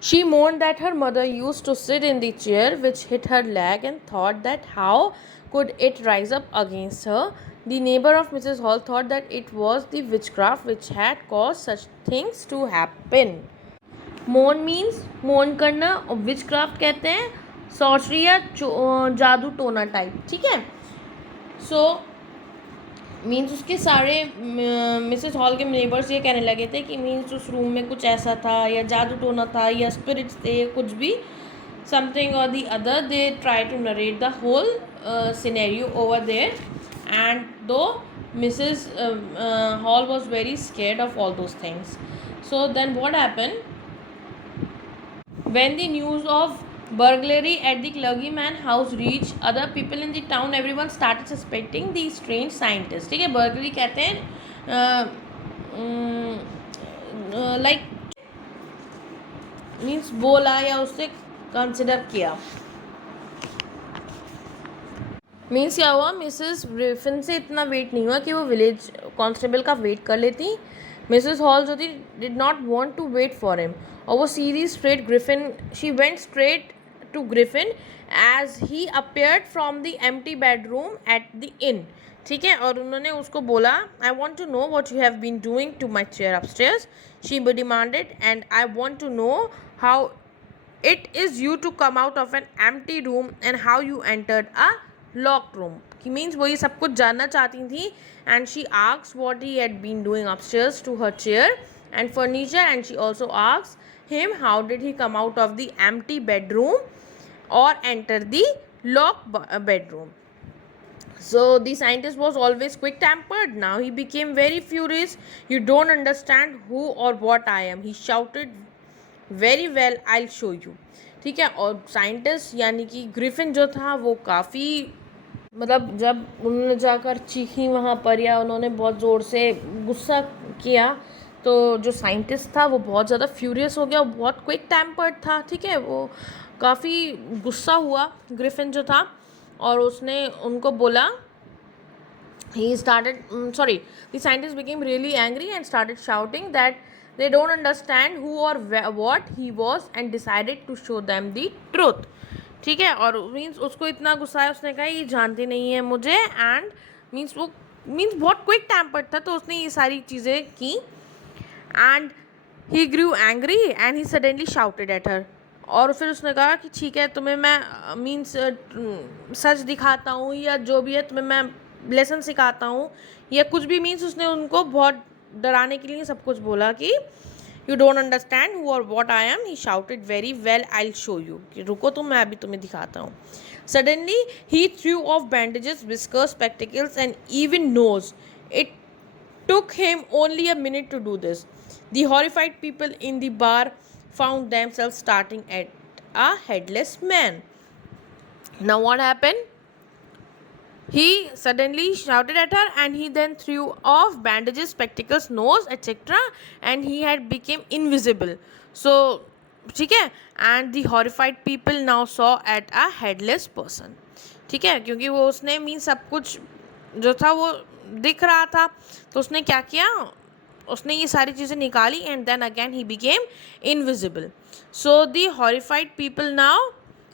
She moaned that her mother used to sit in the chair which hit her leg and thought that how could it rise up against her. The neighbor of Mrs. Hall thought that it was the witchcraft which had caused such things to happen. मोन means मोन करना और witchcraft कहते हैं सॉर्चरी या जादू टोना type, ठीक है. सो मीन्स उसके सारे मिसेस हॉल के नेबर्स ये कहने लगे थे कि मीन्स उस रूम में कुछ ऐसा था या जादू टोना था या स्पिरिट्स थे, कुछ भी समथिंग और the other. They try to narrate the whole scenario over there and though Mrs Hall was very scared of all those things. So then what happen when the news of burglary at the clergyman house reached other people in the town, everyone started suspecting the strange scientist. ठीक है, burglary कहते हैं like means बोला या उससे consider किया. Means क्या हुआ, मिसेस ग्रिफिन से इतना वेट नहीं हुआ कि वो विलेज कांस्टेबल का वेट कर लेती. मिसेस हॉल जो थी did not want to wait for him और वो सीधी straight Griffin she went straight to Griffin as he appeared from the empty bedroom at the inn. ठीक है, और उन्होंने उसको बोला I want to know what you have been doing to my chair upstairs. She demanded and I want to know how it is you to come out of an empty room and how you entered a locked room. He means वो ये सब कुछ जानना चाहती थी. And she asked what he had been doing upstairs to her chair and furniture, and she also asked him how did he come out of the empty bedroom or enter the locked bedroom. So the scientist was always quick tempered. Now he became very furious. You don't understand who or what I am, he shouted. Very well I show you. ठीक है, और scientist यानी कि Griffin जो था वो काफ़ी मतलब जब उन्होंने जाकर चीखी वहाँ पर या उन्होंने बहुत ज़ोर से गुस्सा किया तो जो साइंटिस्ट था वो बहुत ज़्यादा फ्यूरियस हो गया, वो बहुत क्विक टेम्पर्ड था. ठीक है, वो काफ़ी गुस्सा हुआ ग्रिफिन जो था और उसने उनको बोला he started the scientist became really angry and started shouting that they don't understand who or what he was and decided to show them the truth. ठीक है, और मीन्स उसको इतना गुस्सा है, उसने कहा ये जानते नहीं है मुझे. एंड मीन्स वो मीन्स बहुत क्विक टेम्पर्ड था तो उसने ये सारी चीज़ें की. And he grew angry and he suddenly shouted at her. और फिर उसने कहा कि ठीक है तुम्हें मैं मीन्स सच दिखाता हूँ या जो भी है तुम्हें मैं लेसन सिखाता हूँ या कुछ भी. मीन्स उसने उनको बहुत डराने के लिए सब कुछ बोला कि यू डोंट अंडरस्टैंड हु और what I am. He shouted very well I will show you, कि रुको तुम मैं अभी तुम्हें दिखाता हूँ. Suddenly he through of bandages, whiskers, spectacles and even nose. It took him only a minute to do this. The horrified people in the bar found themselves starting at a headless man. Now what happened? He suddenly shouted at her and he then threw off bandages, spectacles, nose, etc. and he had become invisible. So ठीक है, and the horrified people now saw at a headless person. ठीक है, क्योंकि वो उसने mean सब कुछ जो था वो दिख रहा था तो उसने क्या किया, उसने ये सारी चीज़ें निकाली and then again he became invisible. So the horrified people now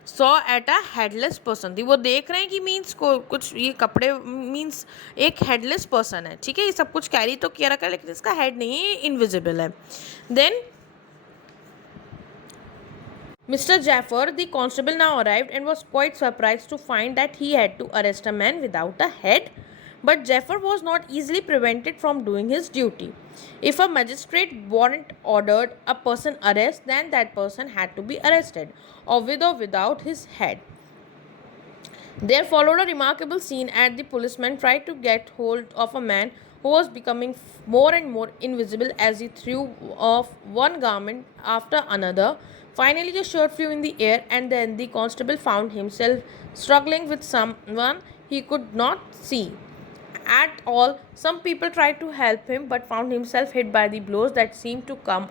saw at a headless person. वो देख रहे हैं कि मीन्स को कुछ ये कपड़े मीन्स एक हेडलेस पर्सन है. ठीक है, ये सब कुछ कैरी तो किया रखा है लेकिन इसका हेड नहीं है, इनविजिबल है. Then Mr. Jaffer, the constable, now arrived and was quite surprised to find that he had to arrest a man without a head. But Jaffer was not easily prevented from doing his duty. If a magistrate warrant ordered a person arrest, then that person had to be arrested, or with or without his head. There followed a remarkable scene as the policeman tried to get hold of a man who was becoming more and more invisible as he threw off one garment after another. Finally, a shirt flew in the air, and then the constable found himself struggling with someone he could not see at all. Some people tried to help him but found himself hit by the blows that seemed to come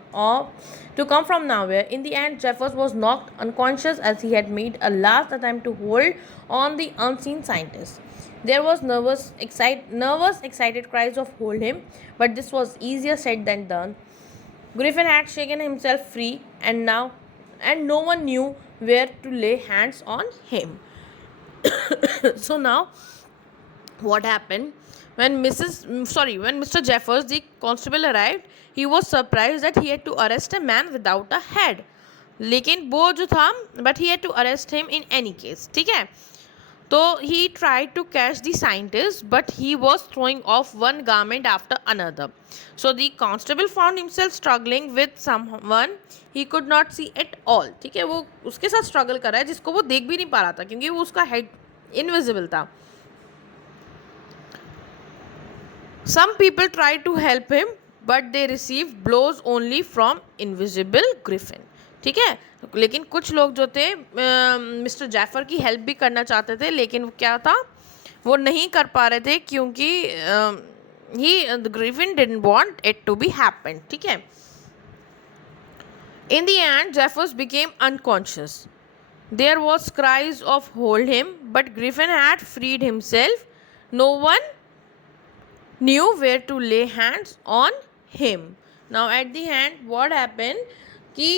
from nowhere. In the end, Jeffers was knocked unconscious as he had made a last attempt to hold on the unseen scientist. There was excited cries of hold him, but this was easier said than done. Griffin had shaken himself free, and now and no one knew where to lay hands on him. So now what happened, when Mr. Jeffers, the constable, arrived, he was surprised that he had to arrest a man without a head. लेकिन वो जो था, but he had to arrest him in any case. ठीक है, तो he tried to catch the scientist, but he was throwing off one garment after another. So the constable found himself struggling with someone he could not see at all. ठीक है, वो उसके साथ struggle कर रहा है जिसको वो देख भी नहीं पा रहा था क्योंकि वो उसका head invisible था. Some people tried to help him, but they received blows only from invisible Griffin. ठीक है, लेकिन कुछ लोग जो थे मिस्टर जैफर की हेल्प भी करना चाहते थे, लेकिन क्या था, वो नहीं कर पा रहे थे क्योंकि the Griffin didn't want it to be happen. ठीक है, in the end Jaffers became unconscious. There was cries of hold him, but Griffin had freed himself. No one knew where to lay hands on him. Now at the end what happened ki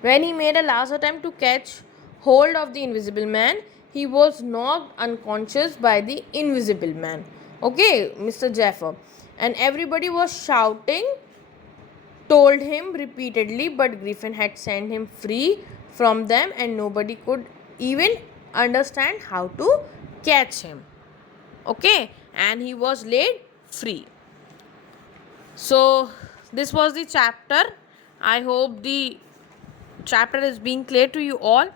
when he made a last attempt to catch hold of the invisible man, he was knocked unconscious by the invisible man, okay, Mr. Jaffer, and everybody was shouting, told him repeatedly, but Griffin had sent him free from them and nobody could even understand how to catch him, okay, and he was laid free. So this was the chapter. I hope the chapter is being clear to you all.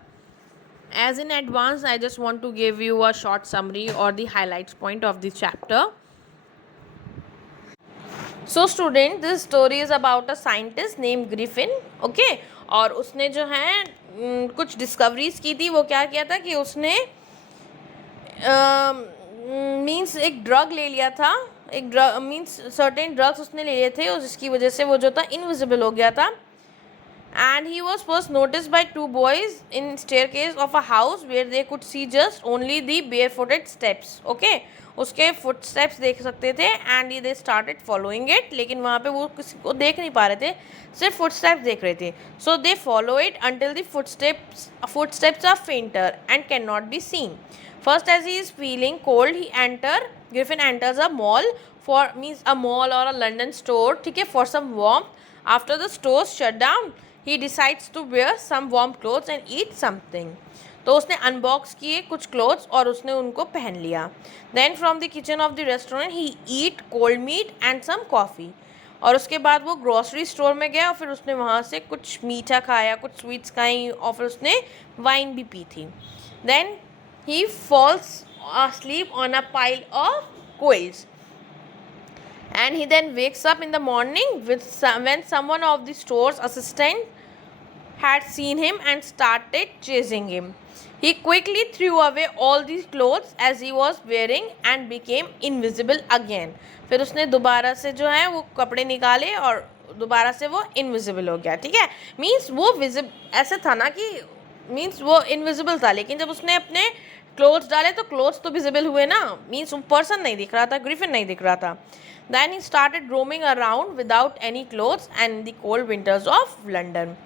As in advance, I just want to give you a short summary or the highlights point of the chapter. So student, this story is about a scientist named Griffin, okay, और उसने जो है कुछ discoveries की थी. वो क्या किया था कि उसने मीन्स एक ड्रग ले लिया था, एक ड्रग मीन्स सर्टेन ड्रग्स उसने ले लिए थे और जिसकी वजह से वो जो था इनविजिबल हो गया था. And he was first notice by 2 boys in staircase of a house where they could see just only the bare footed steps, okay, उसके फुट स्टेप्स देख सकते थे. And they started following it, लेकिन वहाँ पे वो किसी को देख नहीं पा रहे थे, सिर्फ फुट स्टेप्स देख रहे थे. So they follow it until the foot steps are fainter and can not be seen. First, as he is feeling cold, Griffin enters a mall a mall or a London store, ठीक है, for some warmth. After the stores shut down, he decides to wear some warm clothes and eat something. तो उसने unbox किए कुछ clothes और उसने उनको पहन लिया. Then from the kitchen of the restaurant, he eat cold meat and some coffee. और उसके बाद वो ग्रोसरी स्टोर में गया और फिर उसने वहाँ से कुछ मीठा खाया, कुछ स्वीट्स खाई और फिर उसने वाइन भी पी थी. Then he falls asleep on a pile of coils, and he then wakes up in the morning when someone of the store's assistant had seen him and started chasing him. He quickly threw away all these clothes as he was wearing and became invisible again. फिर उसने दोबारा से जो है वो कपड़े निकाले और दोबारा से वो इनविजिबल हो गया. ठीक है, मीन्स वो ऐसे था ना कि मीन्स वो इनविजिबल था, लेकिन जब उसने अपने क्लोथ्स डाले तो क्लोथ्स तो विजिबल हुए ना, मीन्स वो पर्सन नहीं दिख रहा था, ग्रिफिन नहीं दिख रहा था. Then he started roaming around without any clothes and the cold winters of London.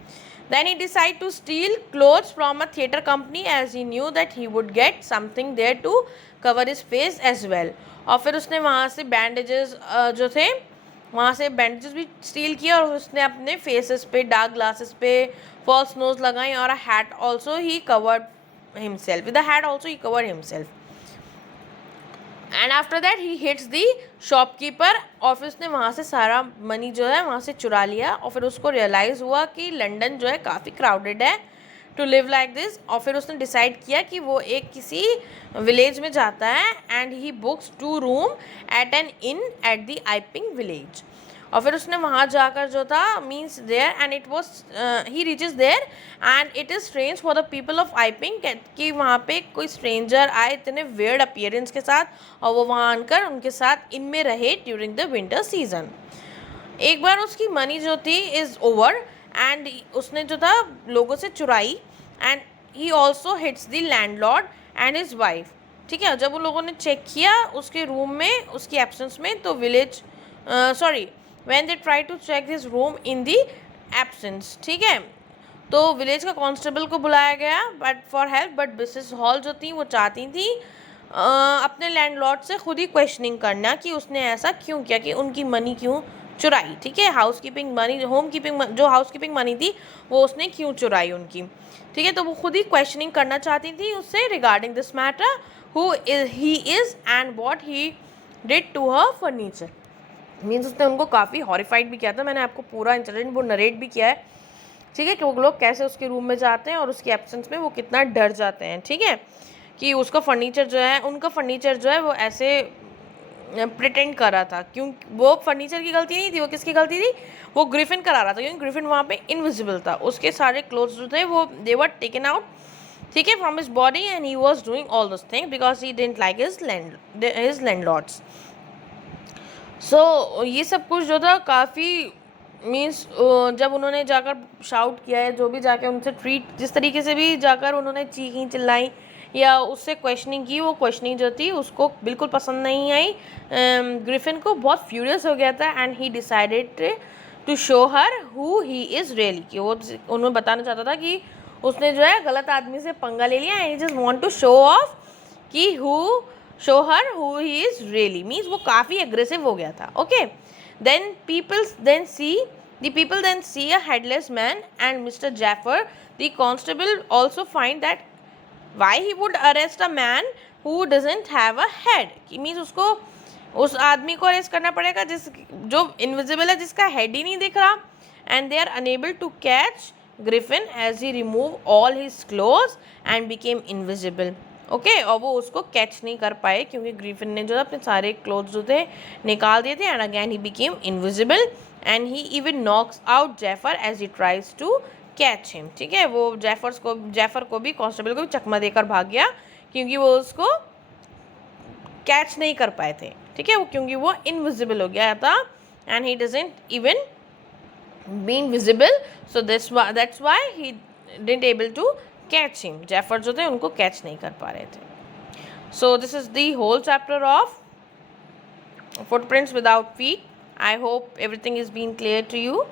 Then he decided to steal clothes from a theatre company as he knew that he would get something there to cover his face as well. और फिर उसने वहाँ से bandages जो थे वहाँ से bandages भी स्टील किए और उसने अपने फेसेस पे, डार्क ग्लासेस पे फॉल्स नोज लगाई और a hat also he covered himself. With the hat also he covered himself. And after that he hits the shopkeeper और फिर उसने वहाँ से सारा मनी जो है वहाँ से चुरा लिया और फिर उसको रियलाइज़ हुआ कि लंदन जो है काफ़ी क्राउडेड है टू लिव लाइक दिस. और फिर उसने डिसाइड किया कि वो एक किसी विलेज में जाता है and he books 2 room at an inn at the Iping village. और फिर उसने वहाँ जाकर जो था means there and it was he reaches there and it is strange for the people of Iping कि वहाँ पे कोई स्ट्रेंजर आए इतने वियर्ड अपीयरेंस के साथ और वो वहाँ आकर उनके साथ इनमें रहे ड्यूरिंग द विंटर सीजन. एक बार उसकी मनी जो थी इज़ ओवर एंड उसने जो था लोगों से चुराई and he also hits the landlord and his wife. ठीक है, जब उन लोगों ने चेक किया उसके रूम में उसकी एब्सेंस में तो when they try to check his room in the absence, ठीक है, तो विलेज का कांस्टेबल को बुलाया गया but for help, but Mrs Hall जो थी वो चाहती थी अपने लैंडलॉर्ड से खुद ही क्वेश्चनिंग करना कि उसने ऐसा क्यों किया, कि उनकी मनी क्यों चुराई, ठीक है, house keeping money, home keeping जो हाउस कीपिंग मनी थी वो उसने क्यों चुराई उनकी, ठीक है। तो वो खुद ही क्वेश्चनिंग करना चाहती थी उससे regarding this matter, who he is and what he did to her furniture. Means उसने उनको काफ़ी हॉरिफाइड भी किया था, मैंने आपको पूरा इंसिडेंट वो नरेट भी किया है, ठीक है, कि वो लोग कैसे उसके रूम में जाते हैं और उसकी एब्सेंस में वो कितना डर जाते हैं, ठीक है, कि उसका फर्नीचर जो है, उनका फर्नीचर जो है वो ऐसे प्रिटेंड कर रहा था, क्यों वो फर्नीचर की गलती नहीं थी, वो किसकी गलती थी, वो ग्रिफिन करा रहा था, क्योंकि ग्रिफिन वहाँ पे इनविजिबल था, उसके सारे क्लोथ्स जो थे वो दे वर टेकन आउट, ठीक है, from his body, and he was doing all this thing because he didn't like his landlords. So ये सब कुछ जो था काफ़ी मीन्स जब उन्होंने जाकर शाउट किया है, जो भी जाकर उनसे ट्रीट, जिस तरीके से भी जाकर उन्होंने चीखी चिल्लाई या उससे क्वेश्चनिंग की, वो क्वेश्चनिंग जो थी उसको बिल्कुल पसंद नहीं आई। ग्रिफिन को बहुत फ्यूरियस हो गया था and he decided to show her who he is really, कि वो उन्होंने बताना चाहता था कि उसने जो है गलत आदमी से पंगा ले लिया and he just want to show off कि show her who he is really, means वो काफ़ी एग्रेसिव हो गया था। Okay, then people then see a headless man and Mr. Jaffer the constable also find that why he would arrest a man who doesn't have a head, कि means उसको उस आदमी को अरेस्ट करना पड़ेगा जो इनविजिबल है, जिसका हेड ही नहीं दिख रहा, and they are unable to catch Griffin as he remove all his clothes and became invisible. Okay, और वो उसको कैच नहीं कर पाए क्योंकि ग्रिफिन ने जो अपने सारे क्लोथ्स जो थे निकाल दिए थे, and again he became invisible and he even knocks out Jaffer as he tries to catch him, ठीक है, वो जेफर को भी कांस्टेबल को भी चकमा देकर भाग गया क्योंकि वो उसको कैच नहीं कर पाए थे, ठीक है, वो क्योंकि वो इनविजिबल हो गया था and he doesn't even been visible, so that's why he didn't able to catch him, Jaffer जो थे उनको कैच नहीं कर पा रहे थे। So this is the whole chapter of footprints without feet. I hope everything is been clear to you.